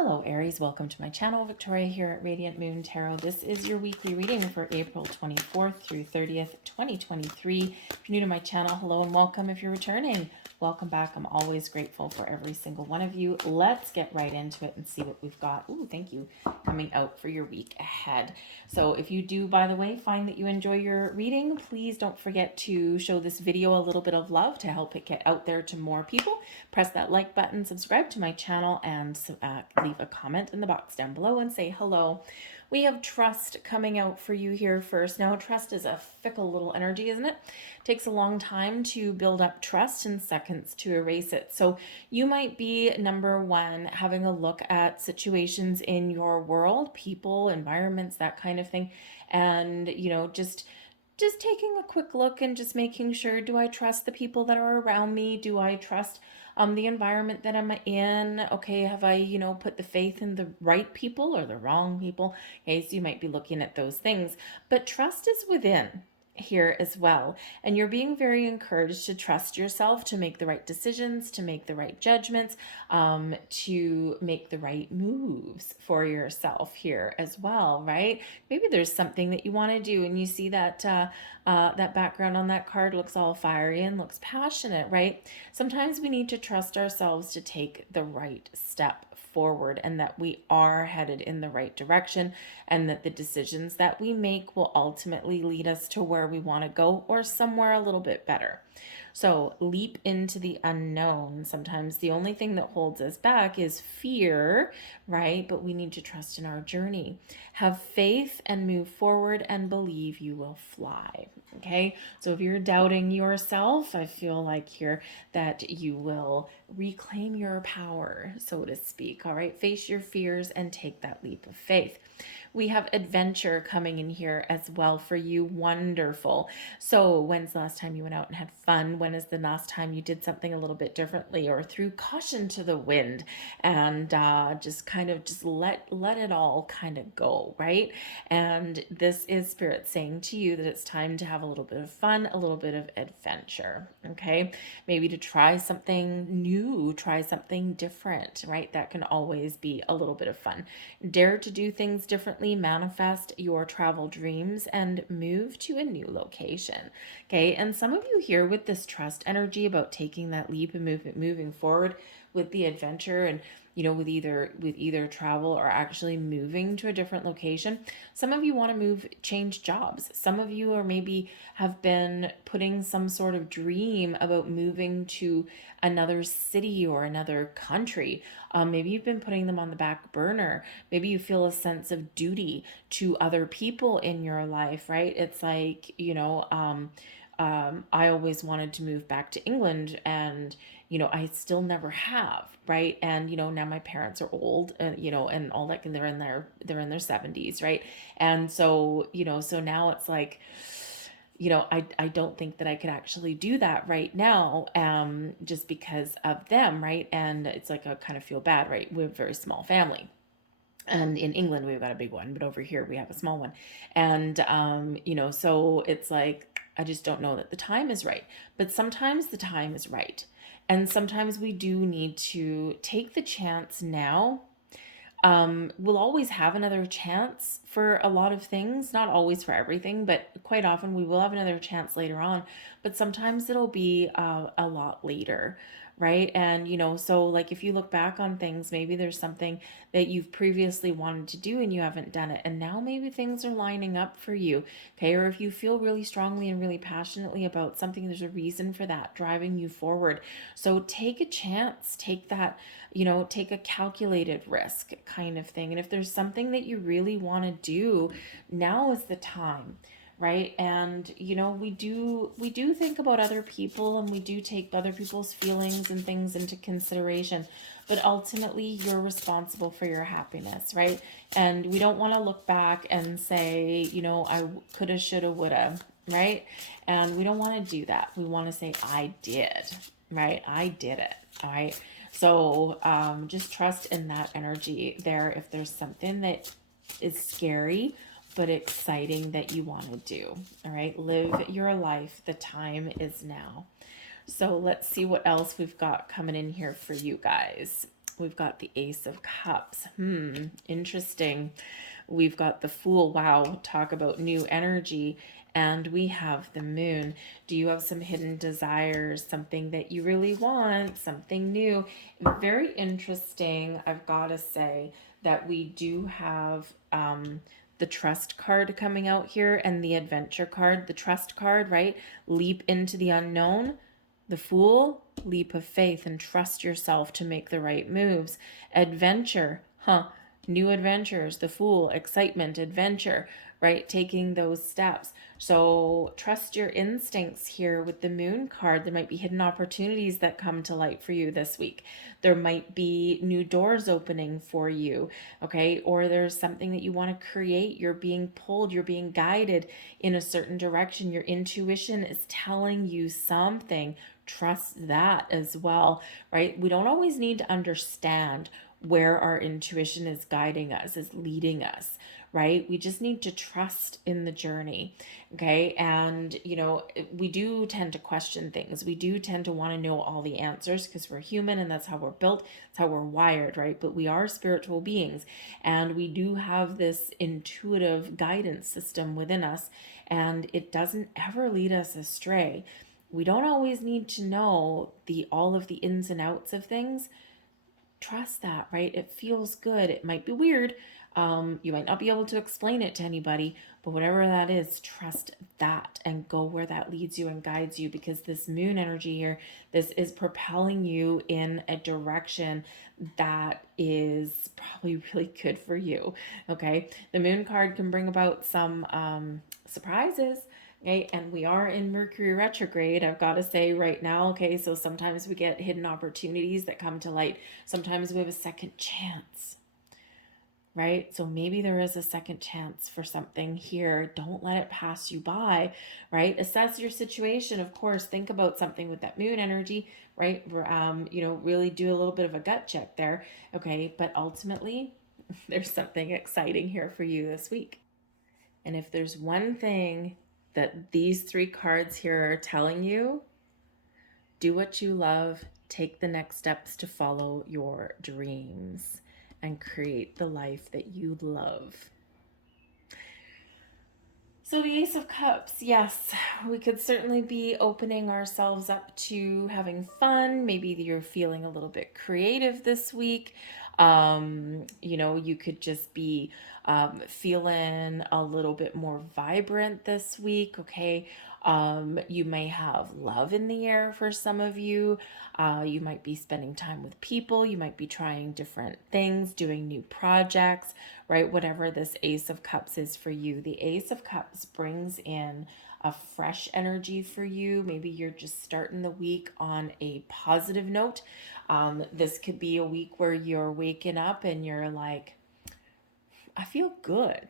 Hello Aries, welcome to my channel. Victoria here at Radiant Moon Tarot. This is your weekly reading for April 24th through 30th, 2023. If you're new to my channel, hello and welcome. If you're returning, welcome back. I'm always grateful for every single one of you. Let's get right into it and see what we've got. Ooh, thank you. Coming out for your week ahead. So if you do, by the way, find that you enjoy your reading, please don't forget to show this video a little bit of love to help it get out there to more people. Press that like button, subscribe to my channel, and leave a comment in the box down below and say hello. We have trust coming out for you here first. Now, trust is a fickle little energy, isn't it? Takes a long time to build up trust and seconds to erase it. So you might be, number one, having a look at situations in your world, people, environments, that kind of thing. And, just taking a quick look and just making sure, do I trust the people that are around me? Do I trust the environment that I'm in? Okay, have I, put the faith in the right people or the wrong people? Okay, so you might be looking at those things. But trust is within here as well. And you're being very encouraged to trust yourself, to make the right decisions, to make the right judgments, to make the right moves for yourself here as well, right? Maybe there's something that you want to do and you see that that background on that card looks all fiery and looks passionate, right? Sometimes we need to trust ourselves to take the right step forward, and that we are headed in the right direction, and that the decisions that we make will ultimately lead us to where we want to go or somewhere a little bit better. So leap into the unknown. Sometimes the only thing that holds us back is fear, right? But we need to trust in our journey. Have faith and move forward and believe you will fly. Okay, so if you're doubting yourself, I feel like here that you will reclaim your power, so to speak. All right, face your fears and take that leap of faith. We have adventure coming in here as well for you. Wonderful. So when's the last time you went out and had fun? When is the last time you did something a little bit differently or threw caution to the wind and just let it all kind of go, right? And this is Spirit saying to you that it's time to have a little bit of fun, a little bit of adventure, okay? Maybe to try something new, try something different, right? That can always be a little bit of fun. Dare to do things differently, manifest your travel dreams, and move to a new location, okay? And some of you here with this trust energy about taking that leap and moving forward with the adventure, and with either travel or actually moving to a different location. Some of you want to change jobs. Some of you are maybe have been putting some sort of dream about moving to another city or another country. Maybe you've been putting them on the back burner. Maybe you feel a sense of duty to other people in your life, right? It's like, I always wanted to move back to England, and I still never have, right? And now my parents are old, and all that, and they're in their 70s, right? And so so now it's like, I don't think that I could actually do that right now, just because of them, right? And it's like I kind of feel bad, right? We have a very small family. And in England, we've got a big one, but over here we have a small one. And, so it's like, I just don't know that the time is right. But sometimes the time is right. And sometimes we do need to take the chance now. We'll always have another chance for a lot of things, not always for everything, but quite often we will have another chance later on. But sometimes it'll be a lot later, right? And so like if you look back on things, maybe there's something that you've previously wanted to do and you haven't done it, and now maybe things are lining up for you, okay? Or if you feel really strongly and really passionately about something, there's a reason for that driving you forward. So take a chance, take that, take a calculated risk kind of thing. And if there's something that you really want to do, now is the time, right? And we do think about other people, and we do take other people's feelings and things into consideration, but ultimately you're responsible for your happiness, right? And we don't want to look back and say, I coulda, shoulda, woulda, right? And we don't want to do that. We want to say, I did, right? I did it. All right. So just trust in that energy there. If there's something that is scary but exciting that you want to do, all right, live your life. The time is now. So let's see what else we've got coming in here for you guys. We've got the Ace of Cups. Interesting. We've got the Fool. Wow, talk about new energy. And we have the Moon. Do you have some hidden desires, something that you really want, something new? Very interesting, I've got to say, that we do have the Trust card coming out here and the Adventure card. The Trust card, right? Leap into the unknown. The Fool, leap of faith and trust yourself to make the right moves. Adventure, new adventures. The Fool, excitement, adventure, right? Taking those steps. So trust your instincts here with the Moon card. There might be hidden opportunities that come to light for you this week. There might be new doors opening for you, okay? Or there's something that you want to create. You're being pulled, you're being guided in a certain direction. Your intuition is telling you something. Trust that as well, right? We don't always need to understand where our intuition is guiding us, is leading us, right? We just need to trust in the journey, okay? And, we do tend to question things. We do tend to want to know all the answers because we're human and that's how we're built. That's how we're wired, right? But we are spiritual beings and we do have this intuitive guidance system within us, and it doesn't ever lead us astray. We don't always need to know all of the ins and outs of things. Trust that, right? It feels good. It might be weird. You might not be able to explain it to anybody, but whatever that is, trust that and go where that leads you and guides you, because this Moon energy here, this is propelling you in a direction that is probably really good for you. Okay. The Moon card can bring about some surprises. Okay, and we are in Mercury retrograde, I've got to say right now. Okay, so sometimes we get hidden opportunities that come to light. Sometimes we have a second chance, right? So maybe there is a second chance for something here. Don't let it pass you by, right? Assess your situation. Of course, think about something with that Moon energy, right? Really do a little bit of a gut check there. Okay, but ultimately, there's something exciting here for you this week. And if there's one thing that these three cards here are telling you, do what you love, take the next steps to follow your dreams, and create the life that you love. So the Ace of Cups, yes, we could certainly be opening ourselves up to having fun. Maybe you're feeling a little bit creative this week. You could just be feeling a little bit more vibrant this week, okay? You may have love in the air for some of you. You might be spending time with people. You might be trying different things, doing new projects, right? Whatever this Ace of Cups is for you. The Ace of Cups brings in a fresh energy for you. Maybe you're just starting the week on a positive note. This could be a week where you're waking up and you're like, I feel good.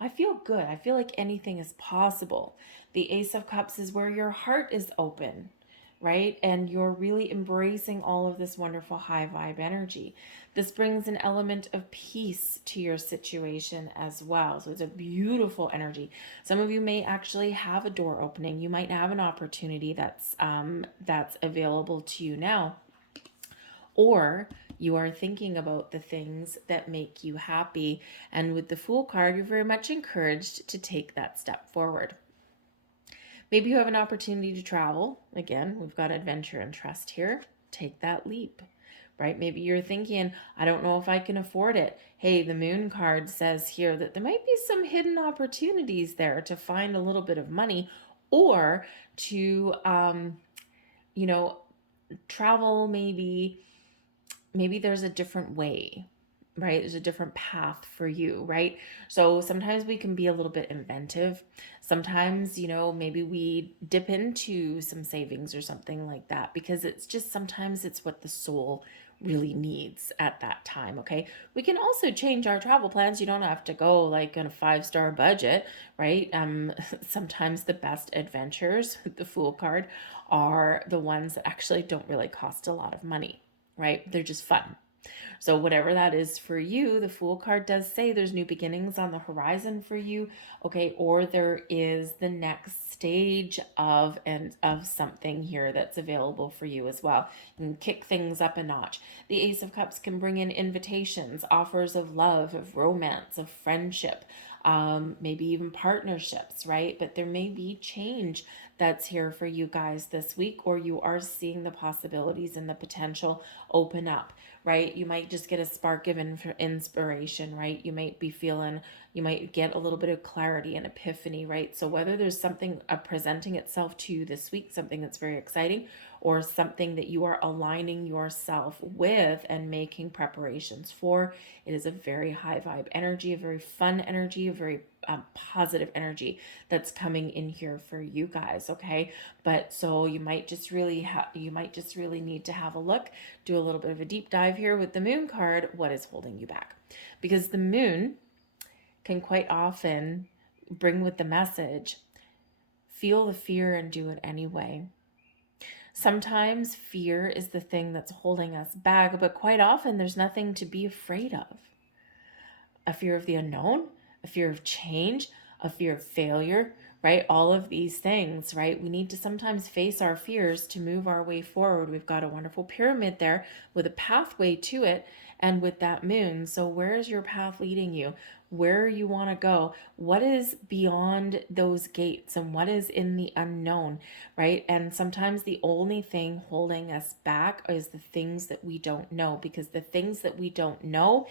I feel good. I feel like anything is possible. The Ace of Cups is where your heart is open, right? And you're really embracing all of this wonderful high vibe energy. This brings an element of peace to your situation as well. So it's a beautiful energy. Some of you may actually have a door opening. You might have an opportunity that's available to you now. Or you are thinking about the things that make you happy. And with the Fool card, you're very much encouraged to take that step forward. Maybe you have an opportunity to travel. Again, we've got adventure and trust here. Take that leap, right? Maybe you're thinking, I don't know if I can afford it. Hey, the Moon card says here that there might be some hidden opportunities there to find a little bit of money, or to, travel. Maybe there's a different way, right? There's a different path for you, right? So sometimes we can be a little bit inventive. Sometimes, maybe we dip into some savings or something like that, because sometimes it's what the soul really needs at that time. Okay. We can also change our travel plans. You don't have to go like on a 5-star budget, right? Sometimes the best adventures with the Fool card are the ones that actually don't really cost a lot of money, right? They're just fun. So whatever that is for you, the Fool card does say there's new beginnings on the horizon for you, okay? Or there is the next stage of something here that's available for you as well. And kick things up a notch. The Ace of Cups can bring in invitations, offers of love, of romance, of friendship, maybe even partnerships, right? But there may be change that's here for you guys this week, or you are seeing the possibilities and the potential open up, right? You might just get a spark of inspiration, right? You might be feeling, you might get a little bit of clarity and epiphany, right? So whether there's something presenting itself to you this week, something that's very exciting, or something that you are aligning yourself with and making preparations for, it is a very high vibe energy, a very fun energy, a very positive energy that's coming in here for you guys, okay? But so you might just really need to have a look, do a little bit of a deep dive here with the Moon card. What is holding you back? Because the Moon can quite often bring with the message, feel the fear and do it anyway. Sometimes fear is the thing that's holding us back, but quite often there's nothing to be afraid of. A fear of the unknown, a fear of change, a fear of failure, right? All of these things, right? We need to sometimes face our fears to move our way forward. We've got a wonderful pyramid there with a pathway to it and with that Moon. So where is your path leading you? Where you want to go? What is beyond those gates and what is in the unknown, right? And sometimes the only thing holding us back is the things that we don't know, because the things that we don't know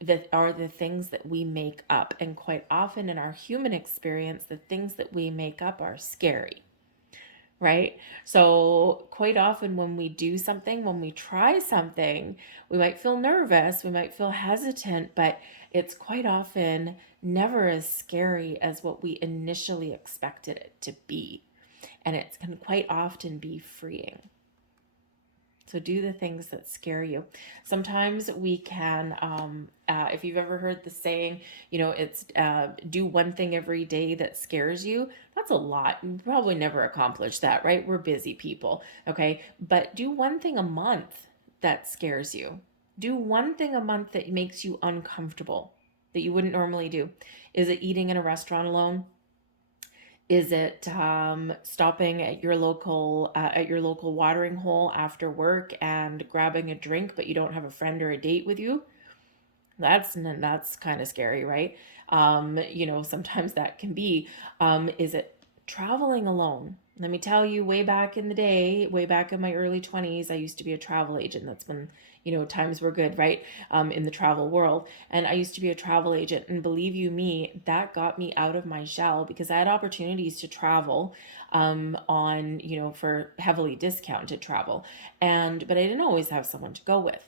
that are the things that we make up. And quite often in our human experience, the things that we make up are scary, right? So quite often when we do something, when we try something, we might feel nervous, we might feel hesitant, but it's quite often never as scary as what we initially expected it to be. And it can quite often be freeing. So do the things that scare you. Sometimes we can, if you've ever heard the saying, it's do one thing every day that scares you. That's a lot. You probably never accomplish that, right? We're busy people, okay? But do one thing a month that scares you. Do one thing a month that makes you uncomfortable, that you wouldn't normally do. Is it eating in a restaurant alone? Is it stopping at your local watering hole after work and grabbing a drink, but you don't have a friend or a date with you? That's kind of scary, right? Sometimes that can be. Is it traveling alone? Let me tell you, way back in the day, way back in my early 20s, I used to be a travel agent. That's when, times were good, right? In the travel world. And I used to be a travel agent. And believe you me, that got me out of my shell because I had opportunities to travel for heavily discounted travel. But I didn't always have someone to go with.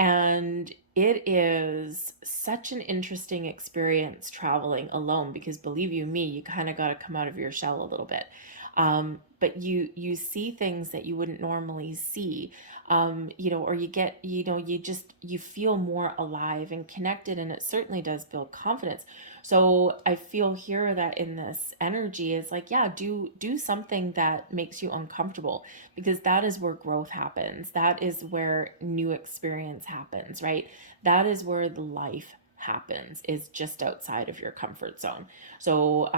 And it is such an interesting experience traveling alone because believe you me, you kind of got to come out of your shell a little bit. But you see things that you wouldn't normally see, or you get, you feel more alive and connected, and it certainly does build confidence. So I feel here that in this energy is like, yeah, do something that makes you uncomfortable, because that is where growth happens. That is where new experience happens, right? That is where the life happens, is just outside of your comfort zone. So,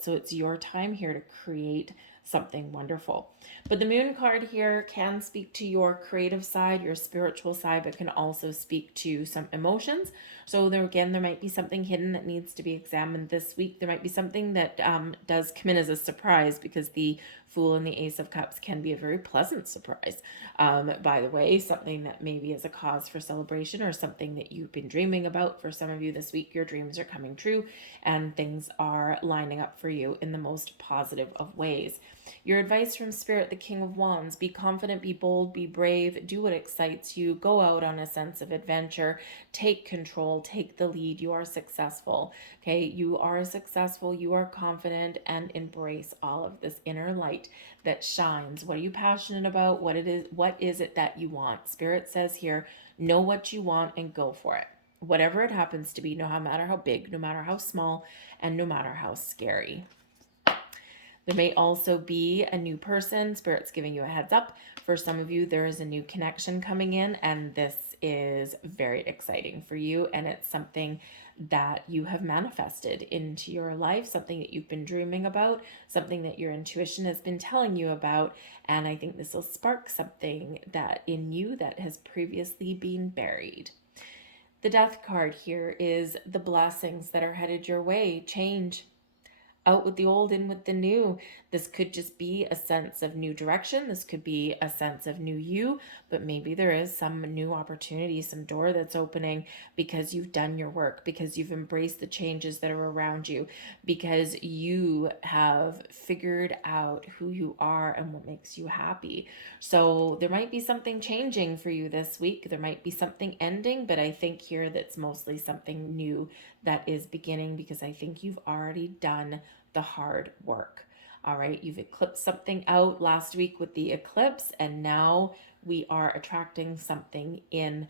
so it's your time here to create something wonderful. But the Moon card here can speak to your creative side, your spiritual side, but can also speak to some emotions. So there might be something hidden that needs to be examined this week. There might be something that does come in as a surprise, because the Fool and the Ace of Cups can be a very pleasant surprise. By the way, something that maybe is a cause for celebration, or something that you've been dreaming about. For some of you this week, your dreams are coming true and things are lining up for you in the most positive of ways. Your advice from Spirit, the King of Wands: be confident, be bold, be brave, do what excites you, go out on a sense of adventure, take control, take the lead. You are successful, okay? You are successful, you are confident, and embrace all of this inner light that shines. What are you passionate about? What is it that you want? Spirit says here, know what you want and go for it. Whatever it happens to be, no matter how big, no matter how small, and no matter how scary. There may also be a new person. Spirit's giving you a heads up. For some of you, there is a new connection coming in, and this is very exciting for you. And it's something that you have manifested into your life, something that you've been dreaming about, something that your intuition has been telling you about. And I think this will spark something that in you that has previously been buried. The Death card here is the blessings that are headed your way. Change. Out with the old, in with the new. This could just be a sense of new direction. This could be a sense of new you, but maybe there is some new opportunity, some door that's opening because you've done your work, because you've embraced the changes that are around you, because you have figured out who you are and what makes you happy. So there might be something changing for you this week. There might be something ending, but I think here that's mostly something new that is beginning, because I think you've already done the hard work. All right, you've eclipsed something out last week with the eclipse, and now we are attracting something in.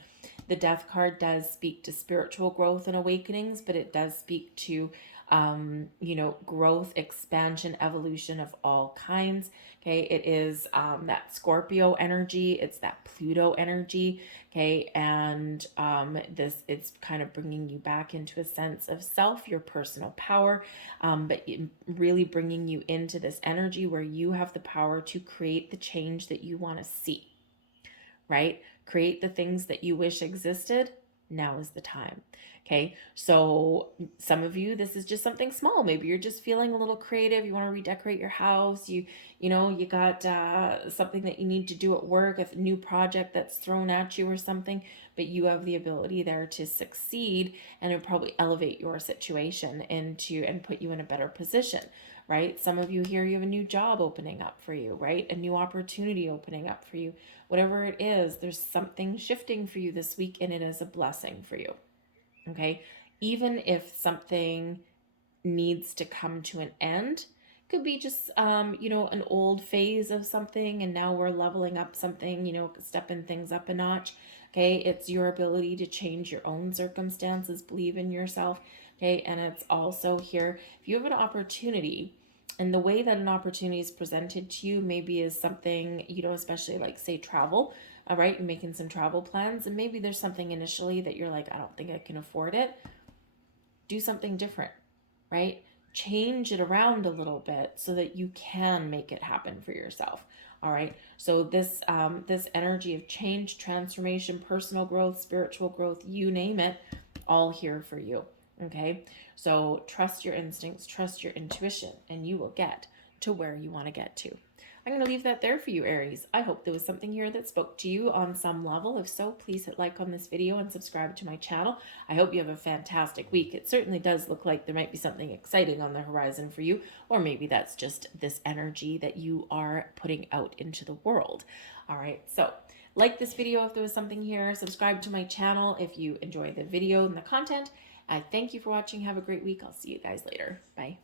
The Death card does speak to spiritual growth and awakenings, but it does speak to growth, expansion, evolution of all kinds. Okay, it is that Scorpio energy, it's that Pluto energy. Okay, and it's kind of bringing you back into a sense of self, your personal power, but really bringing you into this energy where you have the power to create the change that you want to see, right? Create the things that you wish existed. Now is the time. Okay, so some of you, this is just something small. Maybe you're just feeling a little creative. You want to redecorate your house. You got something that you need to do at work, a new project that's thrown at you or something, but you have the ability there to succeed, and it'll probably elevate your situation and put you in a better position, right? Some of you here, you have a new job opening up for you, right? A new opportunity opening up for you. Whatever it is, there's something shifting for you this week, and it is a blessing for you. Okay, even if something needs to come to an end, could be just an old phase of something, and now we're leveling up something, stepping things up a notch. Okay, it's your ability to change your own circumstances, believe in yourself. Okay, and it's also here, if you have an opportunity, and the way that an opportunity is presented to you maybe is something, especially like say travel. All right, you're making some travel plans, and maybe there's something initially that you're like, I don't think I can afford it. Do something different, right? Change it around a little bit so that you can make it happen for yourself. All right, so this energy of change, transformation, personal growth, spiritual growth, you name it, all here for you. Okay, so trust your instincts, trust your intuition, and you will get to where you want to get to. I'm going to leave that there for you, Aries. I hope there was something here that spoke to you on some level. If so, please hit like on this video and subscribe to my channel. I hope you have a fantastic week. It certainly does look like there might be something exciting on the horizon for you, or maybe that's just this energy that you are putting out into the world. All right, so like this video if there was something here. Subscribe to my channel if you enjoy the video and the content. I thank you for watching. Have a great week. I'll see you guys later. Bye.